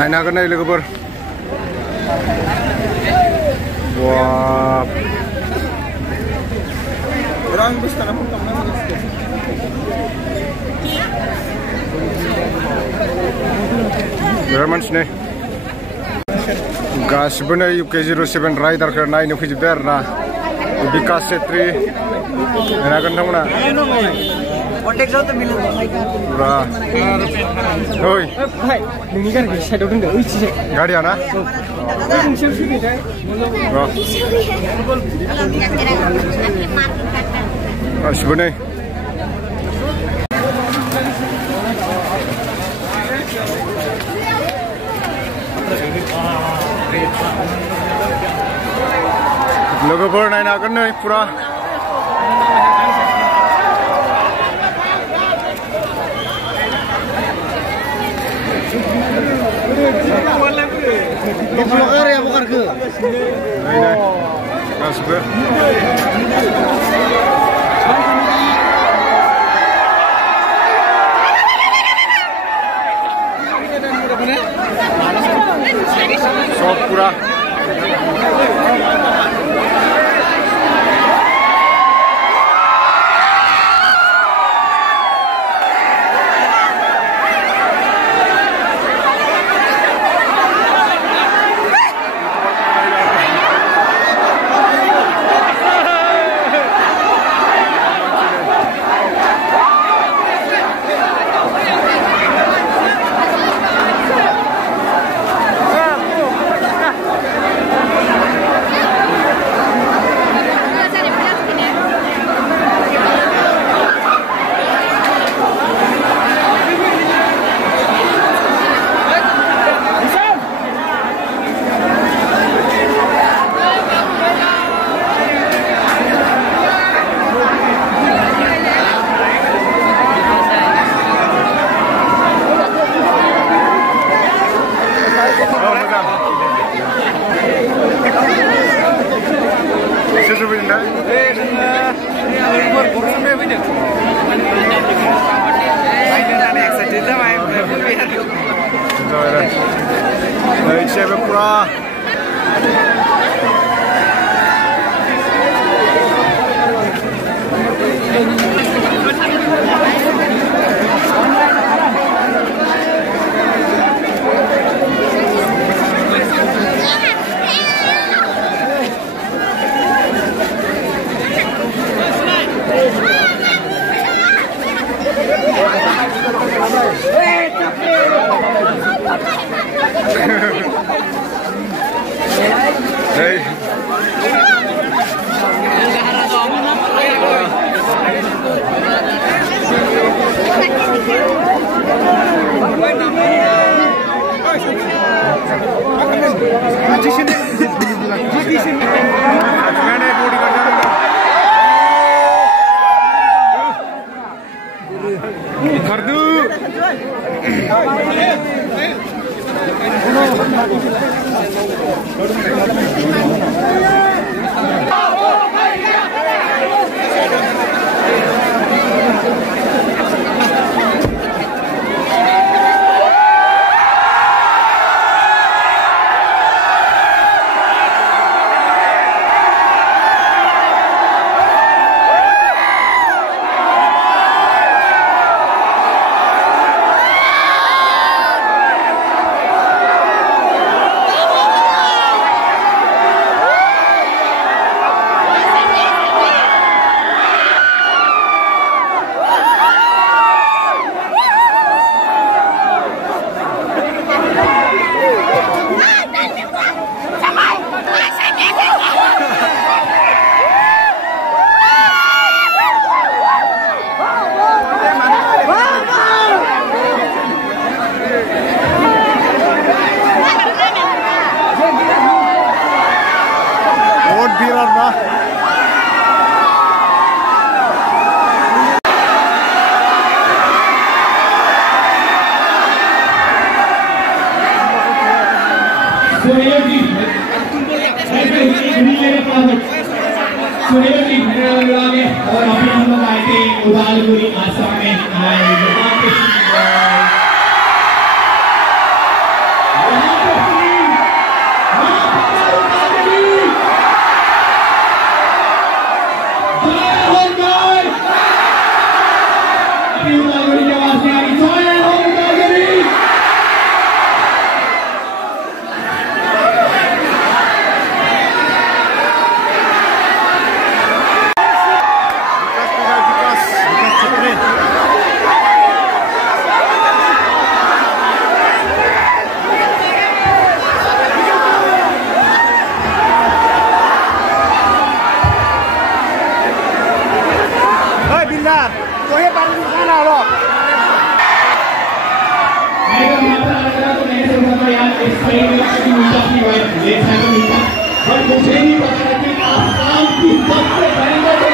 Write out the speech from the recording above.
नायनो हागोन नै लोगोफोर वाव बिराद मानसि नै गासिबो नै UK07 राइडारखौ नायनो फैजोबबाय आरोना विकास छेत्री नायनो हागोन नोंथांमोना पुरा ओइ नोंनि गारिखौ साइडआव दोनदो ओइथिंजाय गारिया ना गासिबो नै लोगोफोर नायनो हागोन नै पुरा गासिबो सब पुरा और अभी हम लोग आए थे उदालगुरी आश्रम में आए pindah. Tuh baru di sana loh. Ayo kita akan bersama yang Israel yang mengucapkan baik. Lihat saya minta. और मुझे नहीं पता कि आप काम किस वक्त से करेंगे